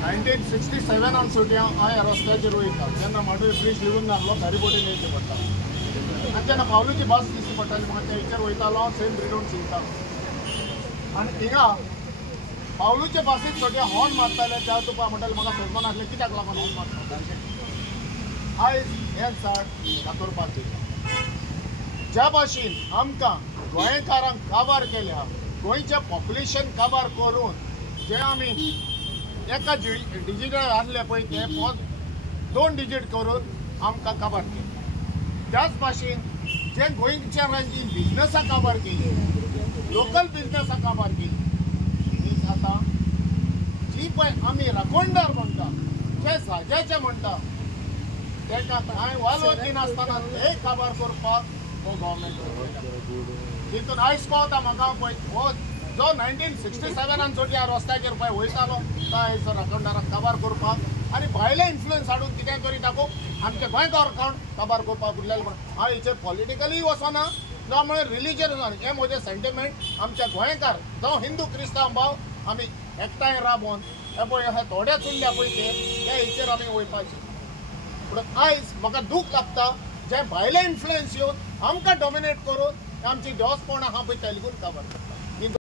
1967 सुट्या हांवें रस्त्याचेर वयता जेन्ना माडूय ब्रिज लिवून नासलो फेरीबोटीन येवचें पडटा आनी जेन्ना पावलूची बस दिसची पडटाली म्हाका तेचेर वयतालो सेंट ब्रिडोन शिंवतालो आनी थिंगा पावलूचे बसीक सोट्या हॉर्न मारताले त्या तुका म्हणटाले म्हाका सोदमा नासलें कित्याक लागून हॉर्न मारता आयज हें झाड दाखोवपाक दिता ज्या भाशेन आमकां गोंयकारांक काबार केल्या गोंयचें पॉप्युलेशन काबार करून जे आमी एका डिजिटल आहले पळय ते 2 डिजीट करून आमकां काबार केले त्याच भाशेन जे गोंयच्या बिजनसां काबार केली लोकल बिजनसां काबार केली मीन्स आतां जी पळय आमी राखणदार म्हणटा जे जाग्याचे म्हणटा ताका कांय वालो दिनासतना ते काबार करपाक हो गव्हर्मेंट तितून आयज पावता म्हाका पळय हो जो 1967 सोटी रस्त्याचेर पळय वयतालो तो आयज राखणदाराक काबार करपाक आनी भायले इन्फ्लुयन्स हाडून कितें तरी ताका आमचे गोंयकार काबार करपाक उरलेले म्हणून हांव हेचेर पॉलिटिकली वचना जावं म्हळ्यार रिलीजन हें म्हजें सेंटिमेंट आमच्या गोंयकार जावं हिंदू क्रिस्तांव भाव आमी एकठांय राबोवन हे पळय हे थोडे चुरल्या पळय ते हेचेर आमी वयपाचे पूण आयज म्हाका दूख लागता जे भायले इन्फ्लुयन्स येवन आमकां डॉमिनेट करून आमची देवस्पणां आहा पळय तेलगून काबार